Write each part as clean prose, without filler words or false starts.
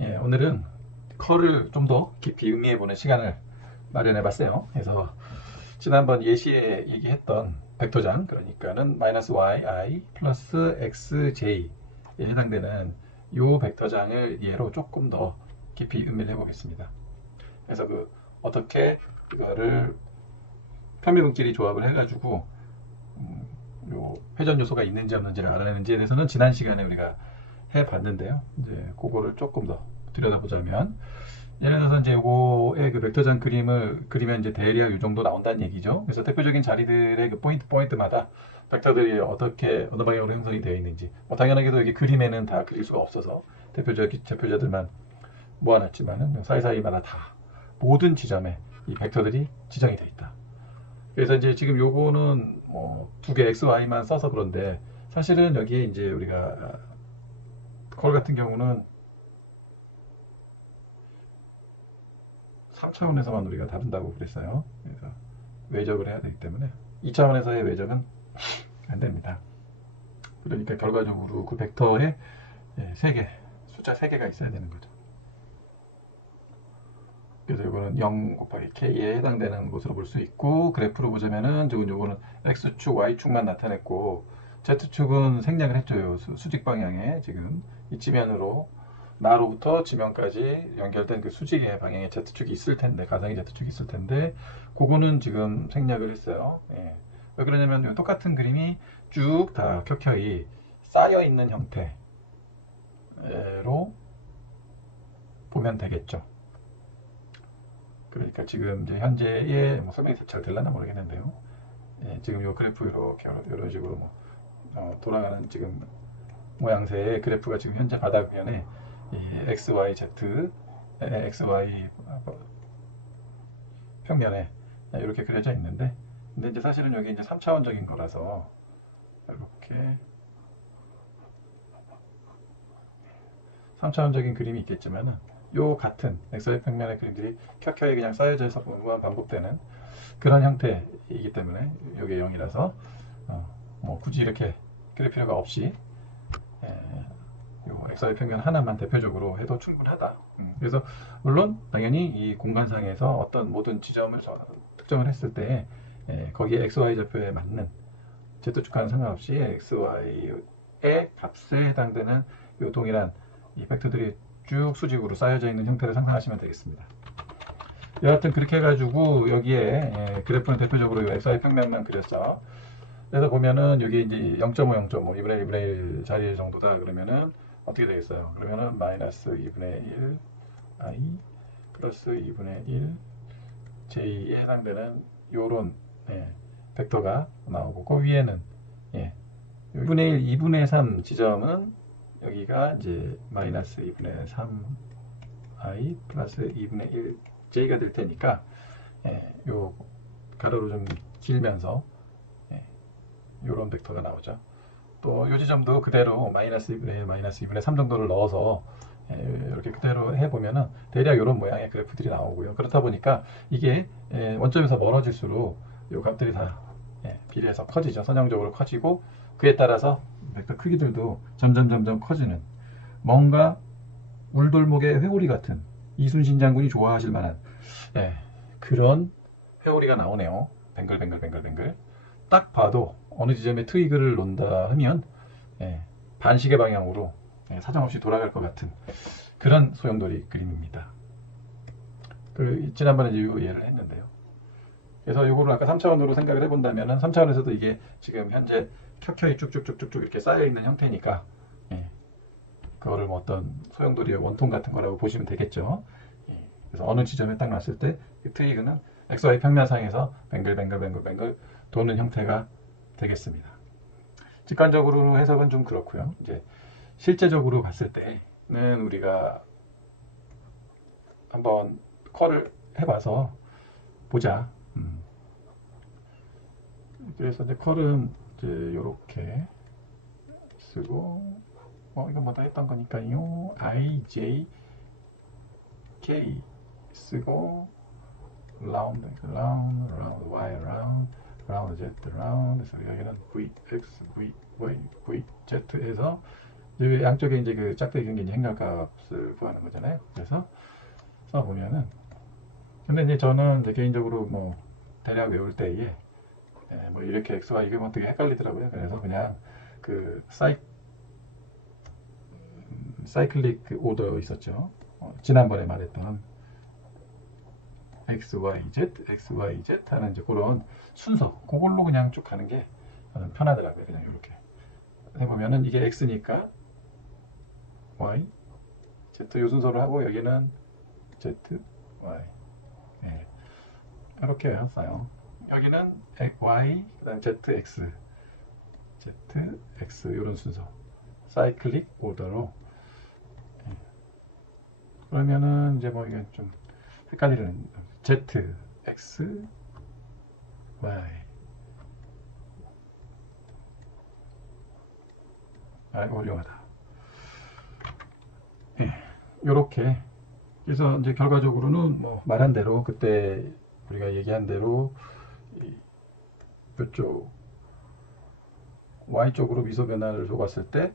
예, 오늘은 컬을 좀 더 깊이 음미해보는 시간을 마련해봤어요. 그래서 지난번 예시에 얘기했던 벡터장, 그러니까는 마이너스 yi 플러스 xj에 해당되는 이 벡터장을 예로 조금 더 깊이 음미를 해보겠습니다. 그래서 어떻게 그거를 편미분끼리 조합을 해가지고 요 회전 요소가 있는지 없는지를 알아내는지에 대해서는 지난 시간에 우리가 해봤는데요. 이제 그거를 조금 더 들여다보자면, 예를 들어서 이제 요거의 그 벡터장 그림을 그리면 이제 대략 이 정도 나온다는 얘기죠. 그래서 대표적인 자리들의 그 포인트마다 벡터들이 어떻게 어느 방향으로 형성이 되어 있는지, 뭐 당연하게도 여기 그림에는 다 그릴 수가 없어서 대표자들만 모아놨지만은 사이사이마다 다 모든 지점에 이 벡터들이 지정이 되어 있다. 그래서 이제 지금 요거는 두 개 x, y만 써서 그런데, 사실은 여기에 이제 우리가 컬 같은 경우는 3차원에서만 우리가 다룬다고 그랬어요. 그래서 외적을 해야 되기 때문에 2차원에서의 외적은 안 됩니다. 그러니까 결과적으로 그 벡터에 3개, 숫자 3개가 있어야 되는 거죠. 그래서 이거는 0 곱하기 k에 해당되는 것으로 볼 수 있고, 그래프로 보자면은 요거는 x축, y축만 나타냈고, z축은 생략을 했죠. 수직 방향에 지금 이지면으로 나로부터 지면까지 연결된 그 수직의 방향에 z축이 있을 텐데, 가상의 z축이 있을 텐데, 그거는 지금 생략을 했어요. 예. 왜 그러냐면 똑같은 그림이 쭉 다 켜켜이 쌓여 있는 형태로 보면 되겠죠. 그러니까 지금 이제 현재의 설명이 잘 되려나 모르겠는데요. 예, 지금 이 그래프 이렇게 이런 식으로 돌아가는 지금 모양새의 그래프가 지금 현재 바닥면에 이 x, y, z, x, y 평면에 이렇게 그려져 있는데, 근데 이제 사실은 여기 이제 3차원적인 거라서 이렇게 3차원적인 그림이 있겠지만은 요 같은 xy 평면의 그림들이 켜켜이 그냥 쌓여져 있어 무한 반복되는 그런 형태이기 때문에 이게 0이라서 뭐 굳이 이렇게 그릴 필요가 없이 요 xy 평면 하나만 대표적으로 해도 충분하다. 그래서 물론 당연히 이 공간상에서 어떤 모든 지점을 특정을 했을 때 거기에 xy 좌표에 맞는 z축과는 상관없이 xy의 값에 해당되는 요 동일한 이 벡터들이 쭉 수직으로 쌓여져 있는 형태를 상상하시면 되겠습니다. 여하튼 그렇게 해가지고 여기에 그래프는 대표적으로 이 xy 평면만 그렸어. 그래서 보면은 여기 이제 0.5, 0.5, 2분의 1, 2분의 1 자리 정도다 그러면은 어떻게 되겠어요? 그러면은 마이너스 2분의 1 i 플러스 2분의 1 j에 해당되는 요런 벡터가 나오고, 그 위에는 2분의 1, 2분의 3 지점은 여기가 이제 마이너스 2분의 3 i 플러스 2분의 1 j가 될 테니까, 요 가로로 좀 길면서 이런 벡터가 나오죠. 또 이 지점도 그대로 마이너스 2분의 1, 마이너스 2분의 3 정도를 넣어서 이렇게 그대로 해보면은 대략 이런 모양의 그래프들이 나오고요. 그렇다 보니까 이게 원점에서 멀어질수록 이 값들이 다 비례해서 커지죠. 선형적으로 커지고, 그에 따라서 벡터 크기들도 점점 커지는, 뭔가 울돌목의 회오리 같은, 이순신 장군이 좋아하실 만한 그런 회오리가 나오네요. 뱅글뱅글. 딱 봐도 어느 지점에 트위그를 놓는다 하면 반시계 방향으로 사정없이 돌아갈 것 같은 그런 소용돌이 그림입니다. 지난번에 이제 이 예를 했는데요. 그래서 이거를 아까 3차원으로 생각을 해본다면 3차원에서도 이게 지금 현재 켜켜이 쭉쭉쭉쭉 이렇게 쌓여 있는 형태니까 그거를 뭐 어떤 소용돌이의 원통 같은 거라고 보시면 되겠죠. 그래서 어느 지점에 딱 놨을 때 그 트위그는 XY 평면상에서 뱅글뱅글 도는 형태가 되겠습니다. 직관적으로 해석은 좀 그렇고요. 이제 실제적으로 봤을 때는 우리가 한번 컬을 해봐서 보자. 그래서 이제 컬은 이제 이렇게 쓰고, 이거 뭐다 했던 거니까요. I, J, K 쓰고, round, Y, round, Z, round. 그래서 여기는 V, X, V, Y, V, Z에서 이제 양쪽에 이제 그 짝대기 경계 행렬값을 구하는 거잖아요. 그래서 써보면은, 근데 이제 저는 이제 개인적으로 뭐 대략 외울 때에 뭐 이렇게 x와 이게 뭐 되게 헷갈리더라고요. 그래서 그냥 그 사이클릭 그 오더 있었죠. 지난번에 말했던 x, y, z, x, y, z 하는 이제 그런 순서, 그걸로 그냥 쭉 가는 게 저는 편하더라고요. 그냥 이렇게 해보면은 이게 x니까 y, z 요 순서로 하고 여기는 z, y. 예. 이렇게 했어요. 여기는 y, 그다음 z, x, z, x 이런 순서. 사이클릭 오더로. 예. 그러면은 이제 뭐 이게 좀 헷갈리는 z, x, y. 아, 훌륭하다. 예. 요렇게. 그래서 이제 결과적으로는 뭐 말한 대로 그때 우리가 얘기한 대로 이쪽 Y쪽으로 미소 변화를 줘봤을 때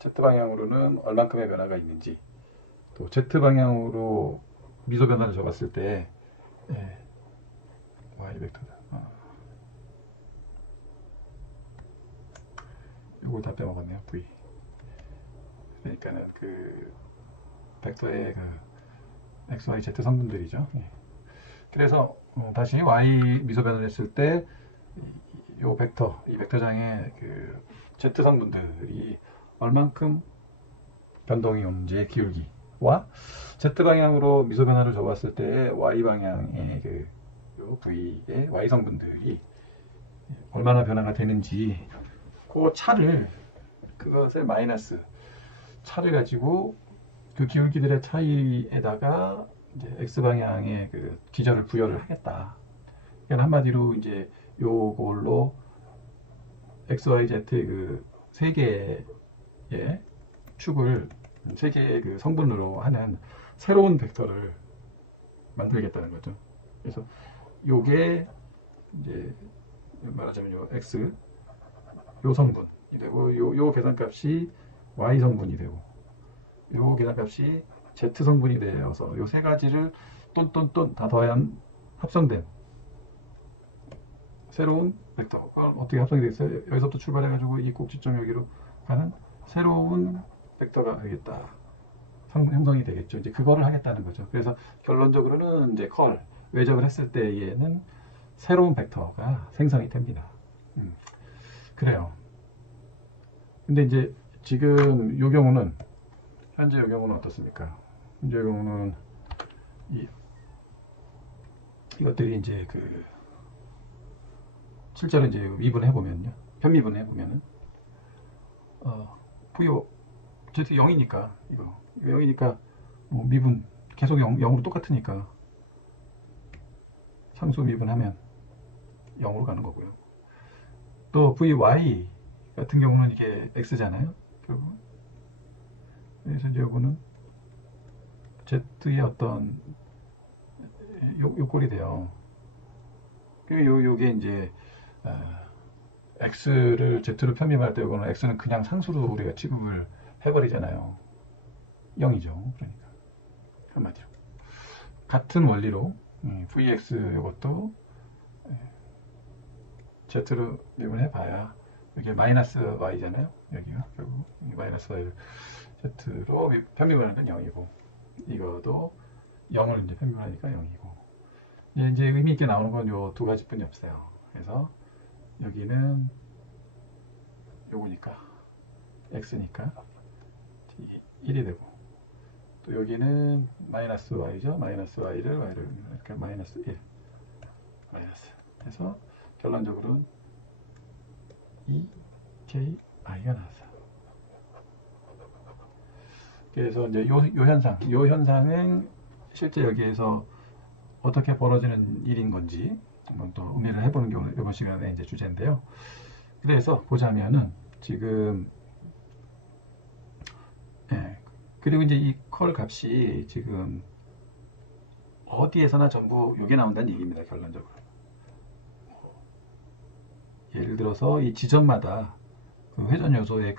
Z방향으로는 얼만큼의 변화가 있는지, 또 Z방향으로 미소 변화를 줘봤을 때 예, Y 벡터다. 이걸 다 빼먹었네요. V. 그러니까는 그 벡터의 그 X, Y, Z 성분들이죠. 예. 그래서 다시 Y 미소 변화를 했을 때 요 벡터, 이 벡터장의 그 Z 성분들이 얼만큼 변동이 오는지의 기울기와 Z 방향으로 미소 변화를 줘봤을 때 Y 방향의 그 V의 Y 성분들이 얼마나 변화가 되는지 그 차를, 그것을 마이너스 차를 가지고 그 기울기들의 차이에다가 이제 X 방향의 그 기절을 부여를 하겠다. 그러니까 한마디로 이제 요걸로 X, Y, Z의 그 세 개의 축을, 세 개의 그 성분으로 하는 새로운 벡터를 만들겠다는 거죠. 그래서 요게 이제 말하자면 요 X, 요 성분이 되고, 요 계산값이 Y 성분이 되고, 요 계산값이 Z 성분이 되어서 요 세 가지를 똔똔똔 다 더한 합성된 새로운 벡터가 어떻게 합성이 되겠어요? 여기서부터 출발해가지고 이 꼭지점 여기로 가는 새로운 벡터가 되겠다. 형성이 되겠죠. 이제 그거를 하겠다는 거죠. 그래서 결론적으로는 이제 외적을 했을 때에는 새로운 벡터가 생성이 됩니다. 그래요. 근데 이제 지금 요 경우는, 현재 요 경우는 어떻습니까? 현재 요 경우는 이것들이 이제 그 실제로 이제 미분해 보면요, 편미분해 보면은 VO Z 0이니까 이거 0이니까 뭐 미분 계속 0으로 똑같으니까 상수 미분하면 0으로 가는 거고요. 또 VY 같은 경우는 이게 X잖아요, 결국. 그래서 이제 이거는 Z의 어떤 요 꼴이 돼요. 요게 이제 X를 Z로 편입할 때 이거는 X는 그냥 상수로 우리가 취급을 해버리잖아요. 0이죠. 그러니까 한마디로 같은 원리로 VX 이것도 Z로 미분해 봐야 이게 마이너스 Y잖아요. 여기가 결국 마이너스 Y를 Z로 편입하는 건 0이고, 이거도 0을 이제 편입하니까 0이고, 이제 의미 있게 나오는 건 요 두 가지뿐이 없어요. 그래서 여기는 요거니까 x니까 1이 되고, 또 여기는 마이너스 y죠. 마이너스 y를 이렇게 마이너스 1 마이너스 해서 결론적으로는 2ki가 나왔어요. 그래서 이제 요 현상은 실제 여기에서 어떻게 벌어지는 일인 건지 한번 또 음해를 해보는 게 오늘 이번 시간에 이제 주제인데요. 그래서 보자면은 지금 그리고 이제 이 컬 값이 지금 어디에서나 전부 요게 나온다는 얘기입니다. 결론적으로 예를 들어서 이 지점마다 그 회전 요소의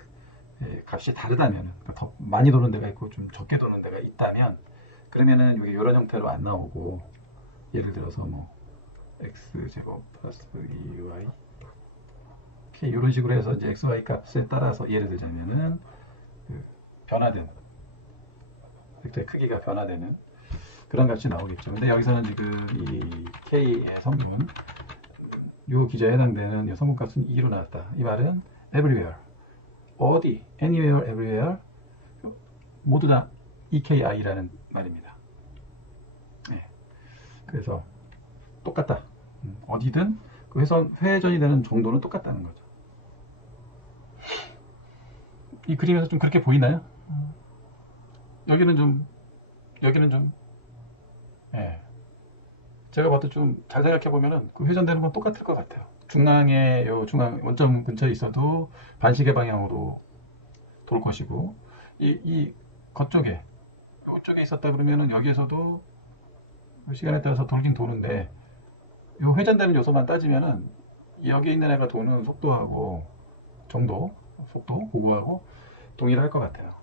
값이 다르다면, 그러니까 더 많이 도는 데가 있고 좀 적게 도는 데가 있다면, 그러면은 이게 이런 형태로 안 나오고, 예를 들어서 뭐 x제곱 플러스 2y 이렇게 이런 식으로 해서 이제 xy 값에 따라서 예를 들자면은 그 변화된 벡터의 크기가 변화되는 그런 값이 나오겠죠. 근데 여기서는 지금 이 k의 성분, 요 기저에 해당되는 이 성분 값은 2로 나왔다. 이 말은 everywhere, 어디, anywhere, everywhere 모두 다 EKI라는 말입니다. 네. 그래서 똑같다. 어디든 그 회전이 되는 정도는 똑같다는 거죠. 이 그림에서 좀 그렇게 보이나요? 여기는 좀, 여기는 좀, 예. 제가 봐도 좀 잘 생각해 보면은 그 회전되는 건 똑같을 것 같아요. 중앙에 요 중앙 원점 근처에 있어도 반시계 방향으로 돌 것이고 이 겉쪽에 이쪽에 있었다 그러면은 여기에서도 시간에 따라서 돌긴 도는데 요 회전되는 요소만 따지면은 여기 있는 애가 도는 속도하고 정도, 속도, 고고하고 동일할 것 같아요.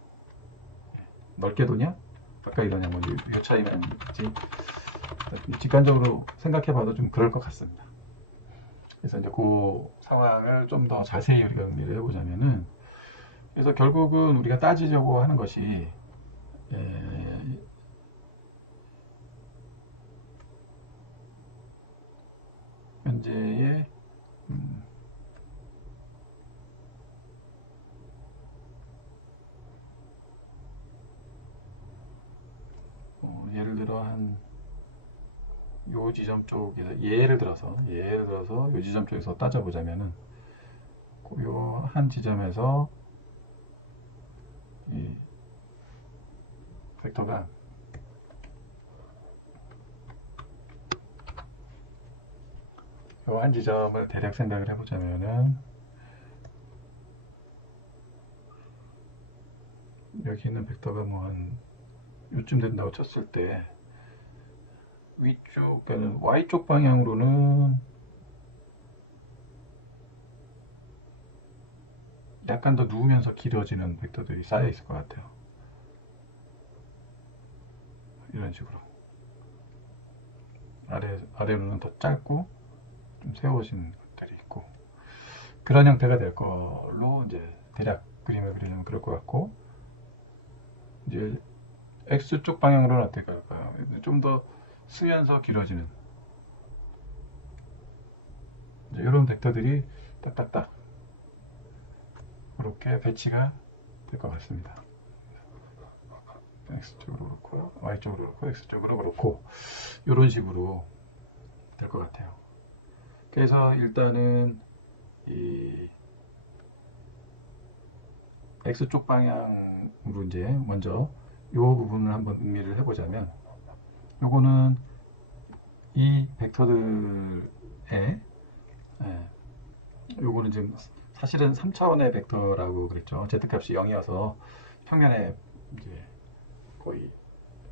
넓게 도냐, 가까이 도냐, 뭐 요 차이만 있지. 직관적으로 생각해봐도 좀 그럴 것 같습니다. 그래서 이제 그 상황을 좀 더 자세히 우리가 의미를 해보자면은, 그래서 결국은 우리가 따지려고 하는 것이 현재의 예를 들어 한 요 지점 쪽에서 예를 들어서 요 지점 쪽에서 따져보자면은 요 한 지점에서 이 벡터가 요 한 지점을 대략 생각을 해보자면은 여기 있는 벡터가 뭐 한 요쯤 된다고 쳤을 때 위쪽, 그러니까 Y쪽 방향으로는 약간 더 누우면서 길어지는 벡터들이 쌓여 있을 것 같아요. 이런 식으로 아래로는 더 짧고 좀 세워진 것들이 있고 그런 형태가 될 걸로 이제 대략 그림을 그리려면 그럴 것 같고, 이제 X쪽 방향으로는 어떻게 할까요? 좀 더 쓰면서 길어지는 이런 벡터들이 딱딱딱 이렇게 배치가 될 것 같습니다. X쪽으로 그렇고요, Y쪽으로 그렇고, X쪽으로 그렇고, 이런 식으로 될 것 같아요. 그래서 일단은 이 X쪽 방향으로 이제 먼저 이 부분을 한번 의미를 해보자면, 요거는 이 벡터들의 요거는 지금 사실은 3차원의 벡터라고 그랬죠. Z값이 0이어서 평면에 이제 거의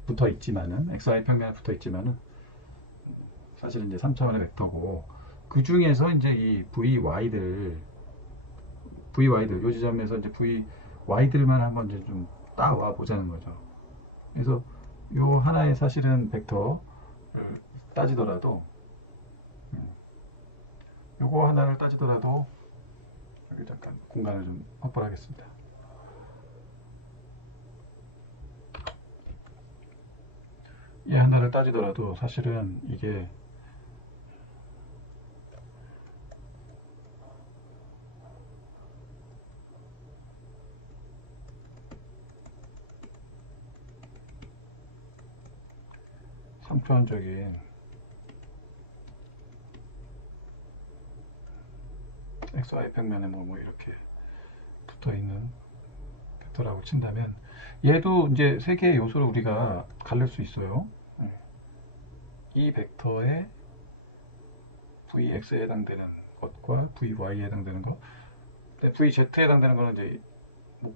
붙어 있지만은, XY 평면에 붙어 있지만은 사실은 이제 3차원의 벡터고, 그 중에서 이제 이 VY들 요 지점에서 이제 VY들만 한번 이제 좀 따와 보자는 거죠. 그래서 요 하나의 사실은 벡터를 따지더라도 요거 하나를 따지더라도 여기 잠깐 공간을 좀 확보를 하겠습니다. 얘 하나를 따지더라도 사실은 이게 삼표현적인 XY 평면에 뭐 이렇게 붙어 있는 벡터라고 친다면, 얘도 이제 세 개의 요소를 우리가 갈릴 수 있어요. 이 벡터의 VX에 해당되는 것과 VY에 해당되는 것, VZ에 해당되는 거는 이제 뭐,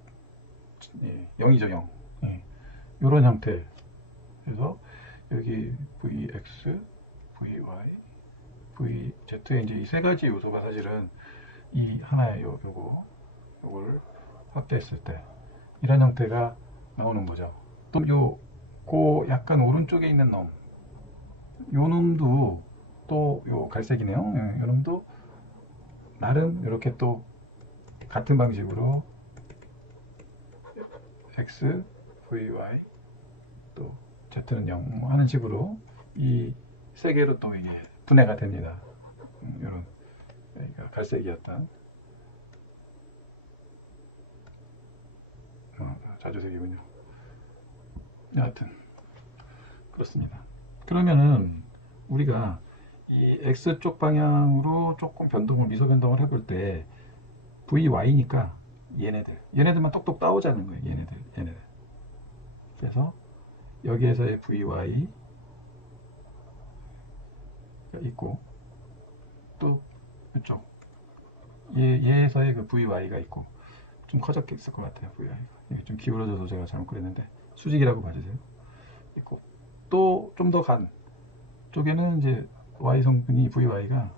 0이죠, 0. 이런 형태. 그래서 여기 VX, VY, VZ의 이제 이 세 가지 요소가 사실은 이 하나의 요걸 확대했을 때 이런 형태가 나오는 거죠. 또 약간 오른쪽에 있는 놈, 요 놈도 또 요 갈색이네요. 요 놈도 나름 이렇게 또 같은 방식으로 X, V, Y 또 Z는 0 하는 식으로 이 세 개로 또 이게 분해가 됩니다. 이런 갈색이었던 자주색이군요. 여하튼 그렇습니다. 그러면은 우리가 이 X쪽 방향으로 조금 미소 변동을 해볼 때 VY니까 얘네들만 똑똑 따오자는 거예요. 얘네들. 그래서 여기에서의 VY 가 있고 또 이쪽 얘에서의 그 VY가 있고 좀 커졌을 것 같아요. VY가 이게 좀 기울어져서 제가 잘못 그랬는데 수직이라고 봐주세요. 있고 또 좀 더 간 쪽에는 이제 Y 성분이 VY가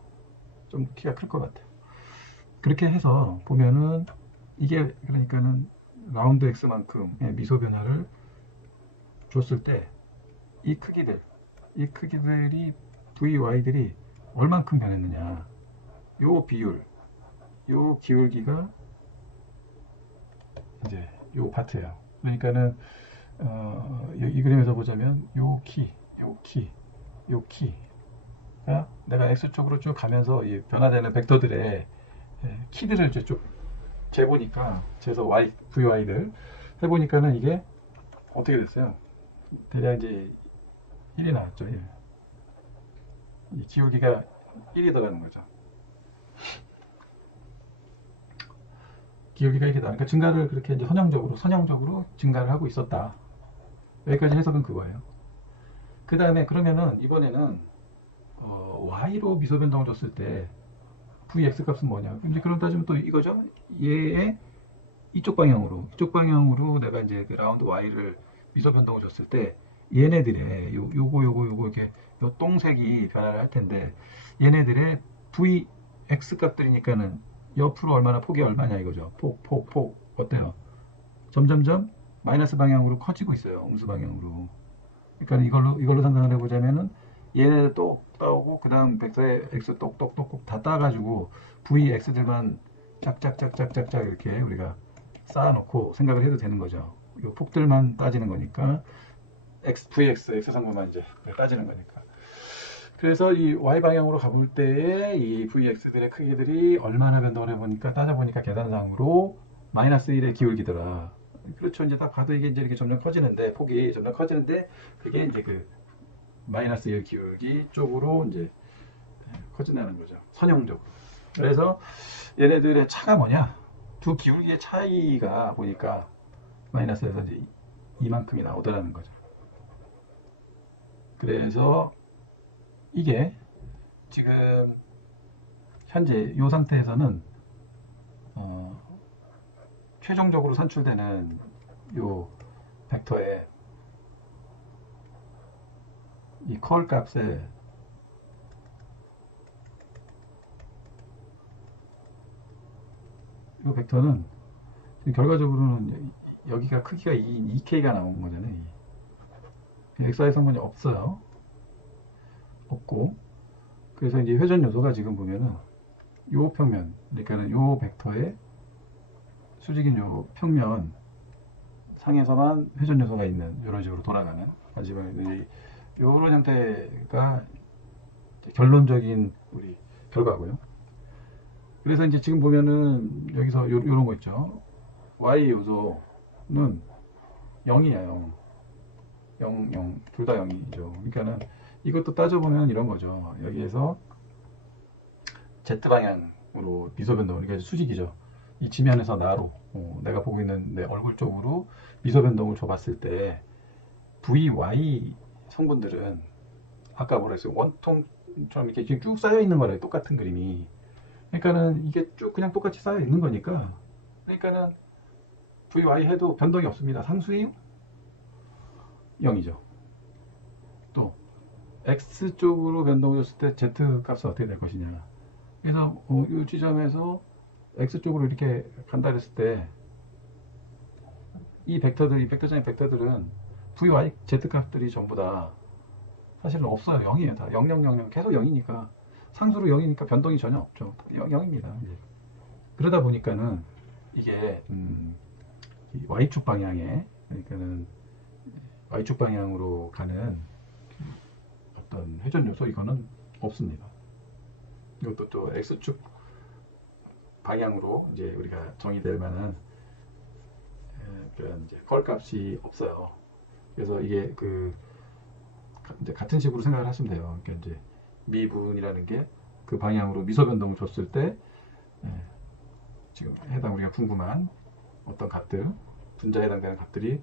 좀 키가 클 것 같아요. 그렇게 해서 보면은 이게 그러니까는 라운드 X만큼의 미소 변화를 줬을 때 이 크기들이 VY들이 얼만큼 변했느냐, 요 비율, 요 기울기가 이제 요 파트예요. 그러니까는 이 그림에서 보자면 요 키가 내가 X쪽으로 쭉 가면서 이 변화되는 벡터들의 키들을 이제 쭉 재보니까 VY들 해보니까는 이게 어떻게 됐어요? 대략 이제 1이 나왔죠. 1. 이 기울기가 1이 들어가는 거죠. 기울기가 이렇게 나니까 증가를 그렇게 이제 선형적으로 증가를 하고 있었다. 여기까지 해석은 그거예요. 그 다음에 그러면은 이번에는 Y로 미소 변동을 줬을 때 Vx 값은 뭐냐? 이제 그런 따지면 또 이거죠. 얘의 이쪽 방향으로 내가 이제 그 라운드 Y를 미소 변동을 줬을 때 얘네들의 요거 이렇게 요 똥색이 변화를 할 텐데 얘네들의 Vx 값들이니까는 옆으로 얼마나 폭이 얼마냐 이거죠. 폭 어때요? 점점점 마이너스 방향으로 커지고 있어요. 음수 방향으로. 그러니까 이걸로 상상을 해보자면은 얘네들 똑 따오고 그 다음 벡터의 x 똑똑똑 다 따가지고 Vx들만 짝짝짝짝짝짝 이렇게 우리가 쌓아놓고 생각을 해도 되는 거죠. 이 폭들만 따지는 거니까 Vx, X상분만 이제 따지는 거니까. 그래서 이 Y 방향으로 가볼 때에 이 Vx들의 크기들이 얼마나 변동을 해보니까 따져보니까 계산상으로 마이너스 1의 기울기더라. 그렇죠. 이제 딱 봐도 이게 이제 이렇게 점점 커지는데 폭이 점점 커지는데 그게 이제 그 마이너스 1 기울기 쪽으로 이제 커진다는 거죠. 선형적으로. 그래서 얘네들의 차가 뭐냐? 두 기울기의 차이가 보니까 마이너스에서 이제 이만큼이 나오더라는 거죠. 그래서 이게 지금 현재 이 상태에서는 최종적으로 산출되는 요 벡터의 이 컬 값에 이 벡터는 지금 결과적으로는 여기가 크기가 2K가 나온 거잖아요. XY 성분이 없어요. 없고 그래서 이제 회전 요소가 지금 보면은 요 평면 그러니까는 요 벡터의 수직인 요 평면 상에서만 회전 요소가 있는 이런 식으로 돌아가는 하지만 이런 형태가 결론적인 우리 결과고요. 그래서 이제 지금 보면은 여기서 요런 거 있죠. Y 요소는 0이에요. 0 둘 다 0이죠. 그러니까는 이것도 따져보면 이런 거죠. 여기에서 Z방향으로 미소 변동, 그러니까 수직이죠. 이 지면에서 나로 내가 보고 있는 내 얼굴 쪽으로 미소 변동을 줘봤을 때 VY 성분들은 아까 뭐라 했어요? 원통처럼 이렇게 쭉 쌓여 있는 거래요. 똑같은 그림이. 그러니까는 이게 쭉 그냥 똑같이 쌓여 있는 거니까. 그러니까는 VY 해도 변동이 없습니다. 상수예요? 0이죠. 또 X 쪽으로 변동을 줬을 때 Z 값은 어떻게 될 것이냐. 그래서 이 지점에서 X 쪽으로 이렇게 간다 그랬을 때 이 벡터들, 이 벡터장의 벡터들은 VY, Z 값들이 전부 다 사실은 없어요. 0이에요. 다 0, 0, 0, 0 계속 0이니까 상수로 0이니까 변동이 전혀 없죠. 0입니다. 그러다 보니까는 이게 이 Y축 방향에 그러니까는 Y축 방향으로 가는 어떤 회전 요소 이거는 없습니다. 이것도 또 X축 방향으로 이제 우리가 정의될 만한 그런 이제 컬 값이 없어요. 그래서 이게 이제 같은 식으로 생각을 하시면 돼요. 그러니까 이제 미분이라는 게 그 방향으로 미소 변동을 줬을 때 지금 해당 우리가 궁금한 어떤 값들, 분자에 해당되는 값들이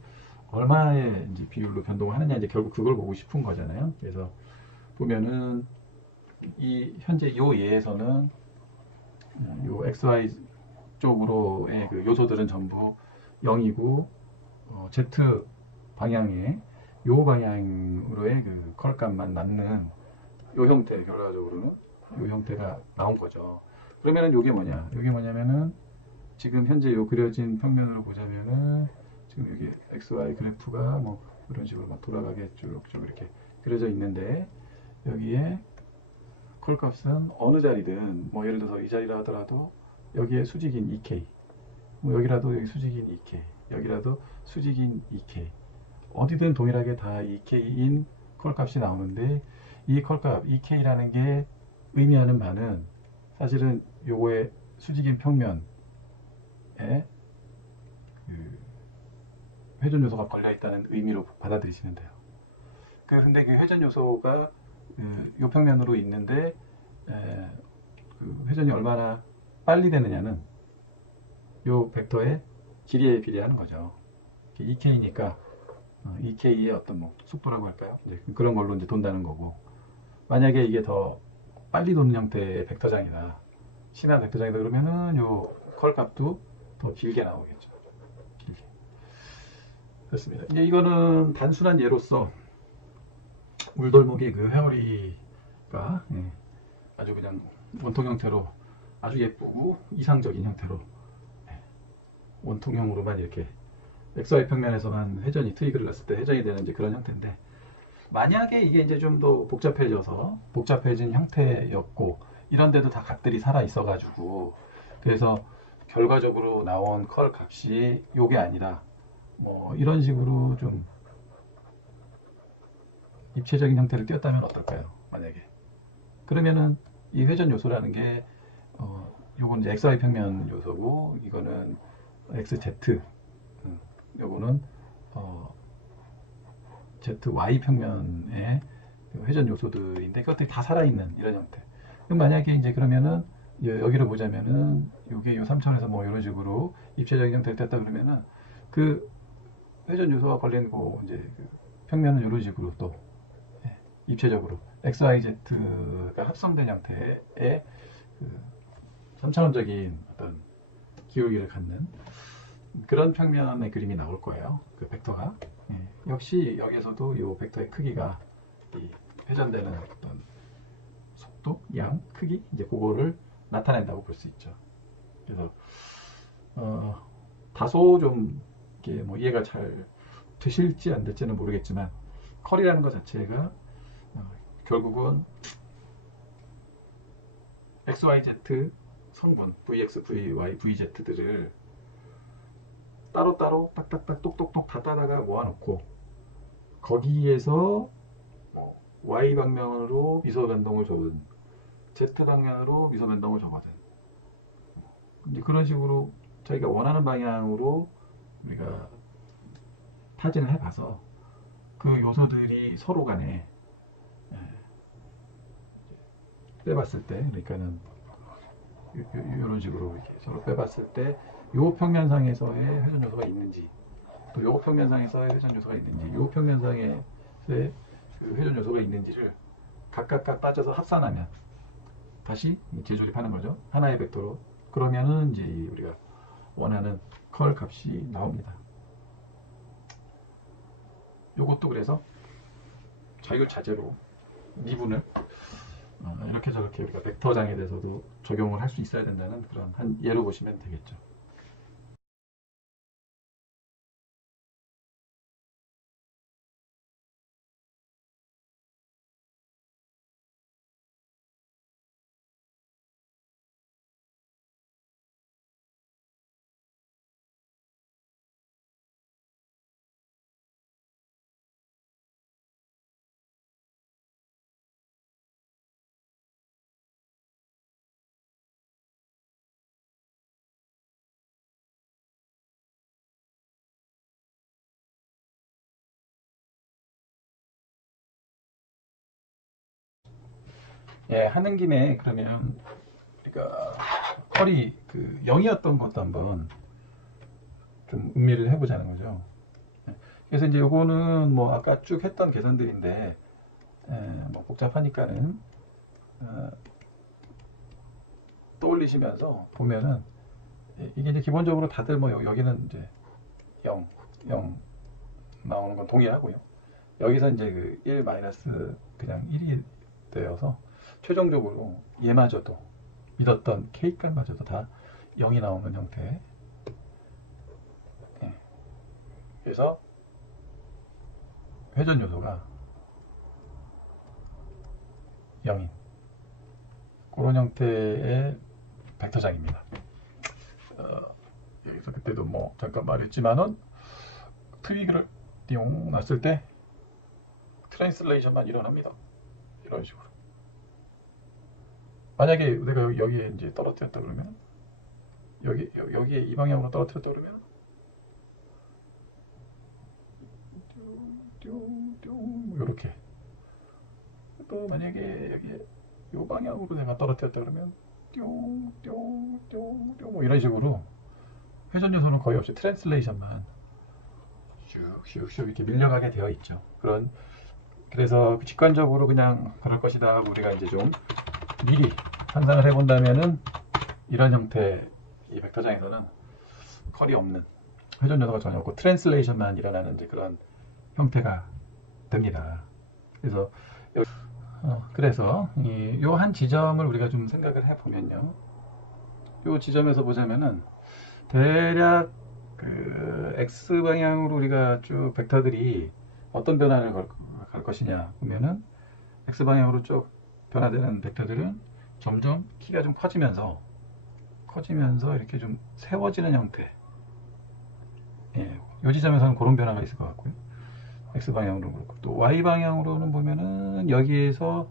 얼마의 이제 비율로 변동을 하느냐 이제 결국 그걸 보고 싶은 거잖아요. 그래서 보면은 이 현재 요 예에서는 요 XY 쪽으로의 그 요소들은 전부 0이고 Z 방향에 요 방향으로의 그 컬값만 남는 요 형태 결과적으로는 요 형태가 나온 거죠. 그러면은 요게 뭐냐? 요게 뭐냐면은 지금 현재 요 그려진 평면으로 보자면은 지금 여기 XY 그래프가 뭐 이런 식으로 막 돌아가게 쭉 이렇게 그려져 있는데 여기에 컬값은 어느 자리든 뭐 예를 들어서 이 자리라 하더라도 여기에 수직인 EK 뭐 여기라도 여기 수직인 EK 여기라도 수직인 EK 어디든 동일하게 다 EK인 컬값이 나오는데 이 컬값 EK라는 게 의미하는 바는 사실은 요거의 수직인 평면에 그 회전 요소가 걸려 있다는 의미로 받아들이시면 돼요. 근데 그 회전 요소가 요 평면으로 있는데 그 회전이 얼마나 빨리 되느냐는 요 벡터의 길이에 비례하는 거죠. EK니까 EK의 어떤 뭐 속도라고 할까요? 이제 그런 걸로 이제 돈다는 거고 만약에 이게 더 빨리 도는 형태의 벡터장이다. 신한 벡터장이다 그러면은 요 컬 값도 더 길게 나오겠죠. 길게. 그렇습니다. 이제 이거는 단순한 예로서 물돌목의 그 회오리가 아주 그냥 원통 형태로 아주 예쁘고 이상적인 형태로 원통형으로만 이렇게 XY 평면에서만 회전이 트위그를 넣었을 때 회전이 되는 이제 그런 형태인데 만약에 이게 이제 좀 더 복잡해져서 복잡해진 형태였고 이런데도 다 값들이 살아 있어 가지고 그래서 결과적으로 나온 컬 값이 요게 아니라 뭐 이런 식으로 좀 입체적인 형태를 띄었다면 어떨까요? 만약에 그러면은 이 회전 요소라는 게 요건 이제 XY 평면 요소고 이거는 XZ 요거는 ZY 평면의 회전 요소들인데 그것들이 다 살아있는 이런 형태. 그럼 만약에 이제 그러면은 여기를 보자면은 요게 요 3차원에서 뭐 이런 식으로 입체적인 형태를 뗐다 그러면은 그 회전 요소가 걸린 거 이제 그 평면은 이런 식으로 또 입체적으로 XYZ가 합성된 형태의 그 3차원적인 어떤 기울기를 갖는 그런 평면의 그림이 나올 거예요. 그 벡터가. 역시 여기에서도 이 벡터의 크기가 이 회전되는 어떤 속도, 양, 크기 이제 그거를 나타낸다고 볼 수 있죠. 그래서 다소 좀 이게 뭐 이해가 잘 되실지 안 될지는 모르겠지만 컬이라는 것 자체가 결국은 XYZ 성분 VX, VY, VZ들을 따로따로 딱딱딱 똑똑똑 다 따다가 모아놓고 거기에서 Y 방향으로 미소 변동을 줘든 Z 방향으로 미소 변동을 줘거든 이제 그런 식으로 자기가 원하는 방향으로 우리가 타진을 해봐서 그 요소들이 서로 간에 빼봤을 때 그러니까는 이런 식으로 이렇게 서로 빼봤을 때 요 평면상에서의 회전 요소가 있는지 또 요 평면상에서의 회전 요소가 있는지 요 평면상에서의 회전 요소가 있는지를 각각 따져서 합산하면 다시 재조립하는 거죠. 하나의 벡터로. 그러면은 이제 우리가 원하는 컬 값이 나옵니다. 요것도 그래서 자유자재로 미분을 이렇게 저렇게 우리가 벡터장에 대해서도 적용을 할 수 있어야 된다는 그런 한 예로 보시면 되겠죠. 예, 하는 김에 그러면 우리가 컬이 그 0이었던 것도 한번 좀 음미를 해보자는 거죠. 예, 그래서 이제 요거는 뭐 아까 쭉 했던 계산들인데 예, 뭐 복잡하니까는 어, 떠올리시면서 보면은 예, 이게 이제 기본적으로 다들 뭐 여기는 이제 0, 0 나오는 건 동일하고요. 여기서 이제 그 1 마이너스 그냥 1이 되어서 최종적으로 얘마저도 믿었던 K값마저도 다 0이 나오는 형태. 예. 그래서 회전 요소가 0인 그런 형태의 벡터장입니다. 여기서 그때도 뭐 잠깐 말했지만은 트위그를 띠용 놨을 때 트랜슬레이션만 일어납니다. 이런 식으로. 만약에 내가 여기에 이제 떨어뜨렸다 그러면 여기에 이 방향으로 떨어뜨렸다 그러면 이렇게. 또 만약에 여기에 이 방향으로 내가 떨어뜨렸다 그러면 뭐 이런 식으로 회전 요소는 거의 없이 트랜슬레이션만 슉슉슉 이렇게 밀려가게 되어 있죠. 그래서 직관적으로 그냥 그럴 것이다 하고 우리가 이제 좀 미리 상상을 해본다면은 이런 형태 이 벡터장에서는 컬이 없는 회전 요소가 전혀 없고 트랜슬레이션만 일어나는 이제 그런 형태가 됩니다. 그래서 이 한 지점을 우리가 좀 생각을 해보면요. 이 지점에서 보자면은 대략 그 x 방향으로 우리가 쭉 벡터들이 어떤 변화를 갈 것이냐 보면은 x 방향으로 쭉 변화되는 벡터들은 점점 키가 좀 커지면서 이렇게 좀 세워지는 형태. 예, 이 지점에서는 그런 변화가 있을 것 같고요. x 방향으로 그렇고 또 y 방향으로는 보면은 여기에서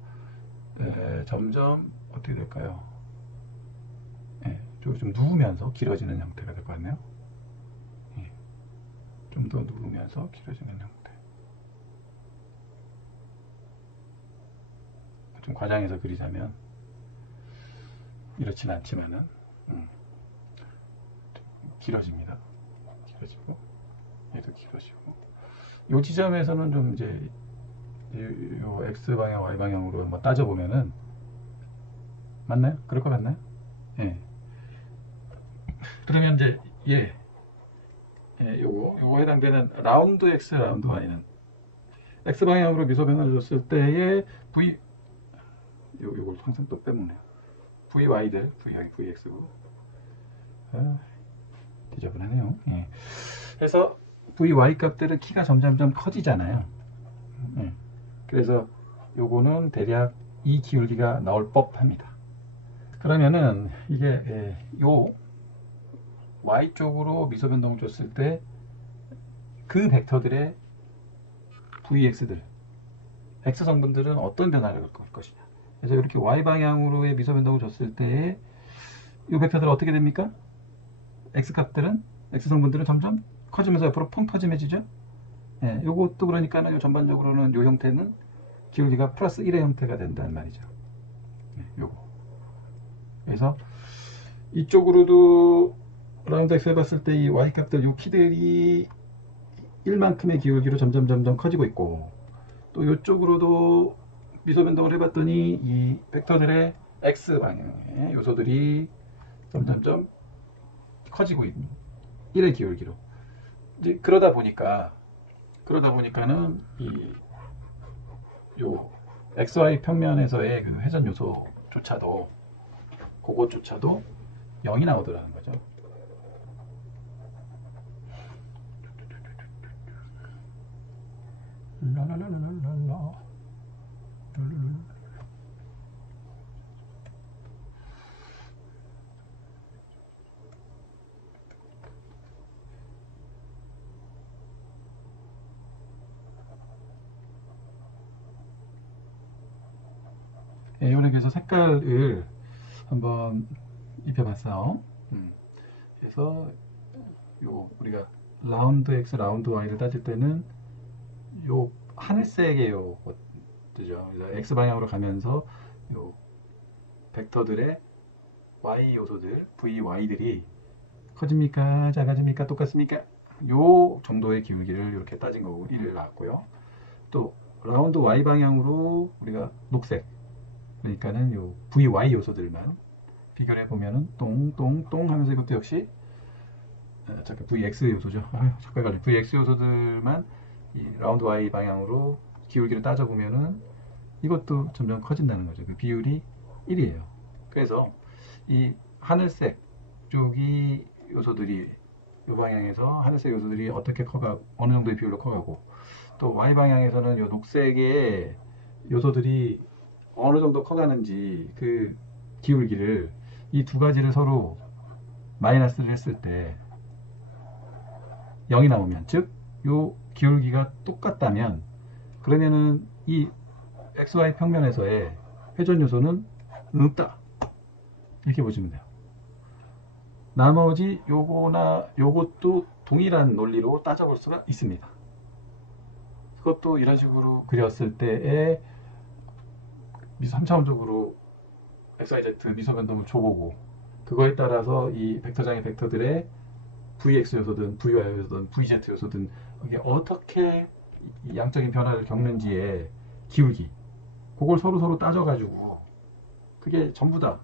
점점 어떻게 될까요? 예, 좀 누우면서 길어지는 형태가 될 것 같네요. 예, 좀 더 누우면서 길어지는 형태. 좀 과장해서 그리자면 이렇진 않지만은 길어집니다. 길어지고 얘도 길어지고 이 지점에서는 좀 이제 요 x 방향, y 방향으로 한번 따져 보면은 맞나요? 그럴 것 같나요? 예. 그러면 이제 요거 해당되는 라운드 x, 라운드 y는 x 방향으로 미소 변화를 줬을 때의 v 요걸 항상 또 빼먹네요. vy들, vx고 지저분하네요. 예. 그래서 vy 값들은 키가 점점점 커지잖아요. 예. 그래서 요거는 대략 이 기울기가 나올 법합니다. 그러면은 이게 요 y 쪽으로 미소 변동을 줬을 때 그 벡터들의 vx들, x 성분들은 어떤 변화를 걸 것이냐. 그래서 이렇게 y 방향으로의 미소 변동을 줬을 때 이 벡터들은 어떻게 됩니까? x 값들은 x 성분들은 점점 커지면서 옆으로 펑퍼짐해지죠. 예, 요것도 그러니까는 전반적으로는 요 형태는 기울기가 플러스 1의 형태가 된다는 말이죠. 예, 요거. 그래서 이쪽으로도 라운드 x 해봤을 때 이 y 값들 요 키들이 1만큼의 기울기로 점점 커지고 있고 또 이쪽으로도 미소 변동을 해봤더니 이 벡터들의 x 방향의 요소들이 점점 커지고 있는 1의 기울기로 이제 그러다 보니까는 요 xy 평면에서의 그 회전 요소조차도 그것조차도 0이 나오더라는 거죠. 라라라라라라. 이번에 그래서 색깔을 한번 입혀봤어요. 그래서 우리가 라운드 x, 라운드 y를 따질 때는 요 하늘색의 요 것들죠. 그래서 x 방향으로 가면서 요 벡터들의 y 요소들, vy들이 커집니까? 작아집니까? 똑같습니까? 요 정도의 기울기를 이렇게 따진 거고 1을 나왔고요. 또 라운드 y 방향으로 우리가 녹색, 그러니까는 요 vy 요소들만 비교를 해보면은 똥똥똥 하면서 이것도 역시 잠깐 vx 요소죠. 자꾸 헷갈려. vx 요소들만 이 라운드 y 방향으로 기울기를 따져보면은 이것도 점점 커진다는 거죠. 그 비율이 1이에요. 그래서 이 하늘색 쪽이 요소들이 이 방향에서 하늘색 요소들이 어떻게 커가고 어느 정도의 비율로 커가고 또 y 방향에서는 이 녹색의 요소들이 어느 정도 커가는지 그 기울기를 이 두 가지를 서로 마이너스를 했을 때 0이 나오면 즉 요 기울기가 똑같다면 그러면은 이 xy 평면에서의 회전 요소는 없다 이렇게 보시면 돼요. 나머지 요거나 요것도 동일한 논리로 따져볼 수가 있습니다. 그것도 이런 식으로 그렸을 때에 3차원적으로 XYZ 미소 변동을 줘보고 그거에 따라서 이 벡터장의 벡터들의 VX 요소든 VY 요소든 VZ 요소든 이게 어떻게 양적인 변화를 겪는지의 기울기 그걸 서로 따져가지고 그게 전부 다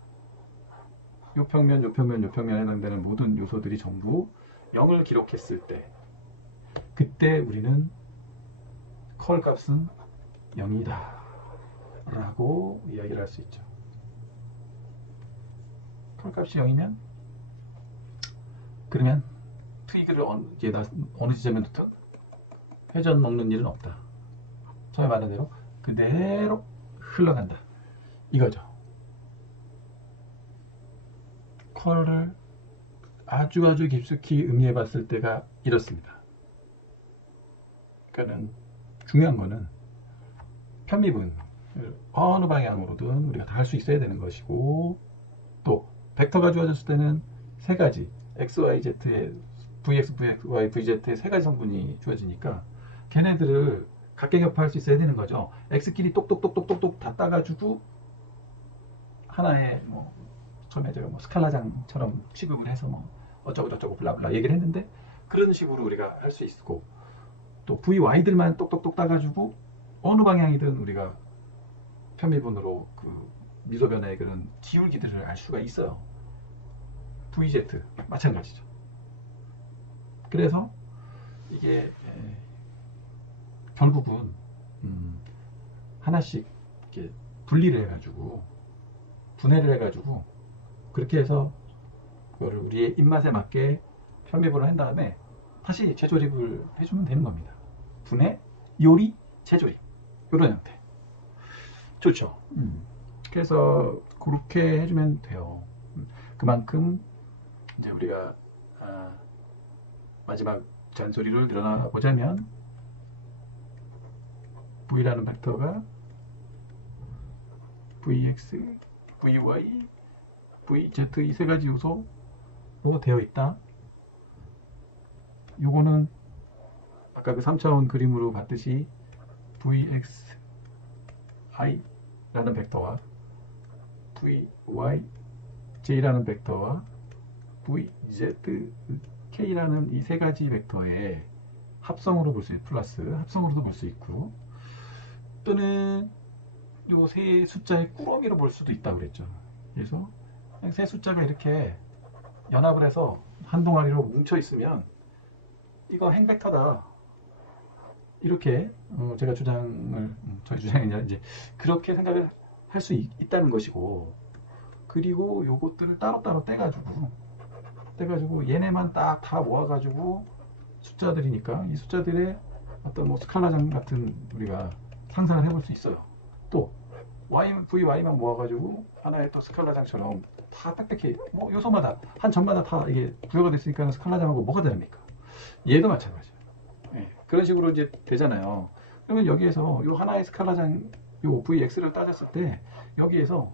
요 평면, 요 평면, 요 평면에 해당되는 모든 요소들이 전부 0을 기록했을 때 그때 우리는 컬 값은 0이다 라고 이야기를 할 수 있죠. 컬 값이 0이면 그러면 트위그를 어느 지점에 놓든 회전 먹는 일은 없다. 처음에 말한 대로 그대로 흘러간다 이거죠. 컬을 아주 깊숙이 음미해 봤을 때가 이렇습니다. 그러니까 중요한 거는 편미분 어느 방향으로든 우리가 다 할 수 있어야 되는 것이고 또 벡터가 주어졌을 때는 세 가지 x, y, z의 vx, vy, vz의 세 가지 성분이 주어지니까 걔네들을 각계격파할 수 있어야 되는 거죠. x끼리 똑똑똑똑똑 다 따가지고 하나의 뭐 처음에 제가 뭐 스칼라장처럼 취급을 해서 뭐 어쩌고 블라블라 얘기를 했는데 그런 식으로 우리가 할 수 있고 또 VY들만 똑똑똑 따가지고 어느 방향이든 우리가 편미분으로 그 미소변의 그런 기울기들을 알 수가 있어요. VZ 마찬가지죠. 그래서 이게 결국은 하나씩 이렇게 분리를 해가지고 분해를 해가지고 그렇게 해서 그거를 우리의 입맛에 맞게 편미분을 한 다음에 다시 재조립을 해주면 되는 겁니다. 분해, 요리, 재조립 이런 형태 좋죠. 그래서 그렇게 해주면 돼요. 그만큼 이제 우리가 마지막 잔소리를 늘어나 보자면 V라는 벡터가 Vx, Vy, VZ 이 세 가지 요소로 되어 있다. 요거는 아까 그 3차원 그림으로 봤듯이 Vx, i라는 벡터와 Vy, j라는 벡터와 Vz, k라는 이 세 가지 벡터의 합성으로 볼 수 있고 플러스 합성으로도 볼 수 있고 또는 요 세 숫자의 꾸러미로 볼 수도 있다고 그랬죠. 그래서 세 숫자가 이렇게 연합을 해서 한 동아리로 뭉쳐 있으면 이거 행벡터다 이렇게 제가 주장을 저희 주장이 아니라 이제 그렇게 생각을 할 수 있다는 것이고 그리고 요것들을 따로따로 떼가지고 얘네만 딱 다 모아가지고 숫자들이니까 이 숫자들의 어떤 뭐 스칼라장 같은 우리가 상상을 해볼 수 있어요. 또 VY만 모아가지고 하나의 또 스칼라장처럼 다 빽빽히 뭐 요소마다 한 점마다 다 이게 부여가 됐으니까 스칼라장하고 뭐가 다릅니까? 얘도 마찬가지예요. 네, 그런 식으로 이제 되잖아요. 그러면 여기에서 요 하나의 스칼라장 요 VX를 따졌을 때 여기에서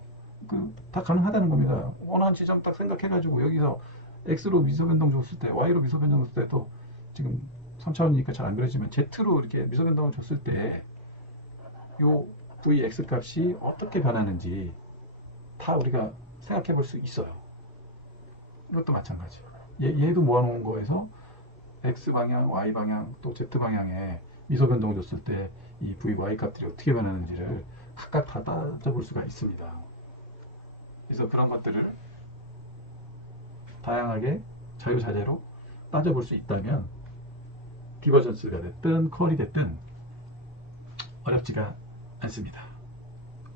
다 가능하다는 겁니다. 어느 한 지점 딱 생각해가지고 여기서 X로 미소변동 줬을 때 Y로 미소변동 줬을 때 또 지금 3차원이니까 잘 안 그려지면 Z로 이렇게 미소변동을 줬을 때 요 VX 값이 어떻게 변하는지 다 우리가 생각해 볼 수 있어요. 이것도 마찬가지. 얘도 모아놓은 거에서 X방향, Y방향, 또 Z방향에 미소 변동을 줬을 때 이 V, Y 값들이 어떻게 변하는지를 각각 다 따져볼 수가 있습니다. 그래서 그런 것들을 다양하게 자유자재로 따져볼 수 있다면 디버전스가 됐든 컬이 됐든 어렵지가 않습니다.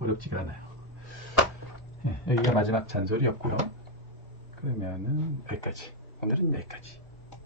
어렵지가 않아요. 예, 여기가 마지막 잔소리였고요. 그러면은 여기까지. 오늘은 여기까지.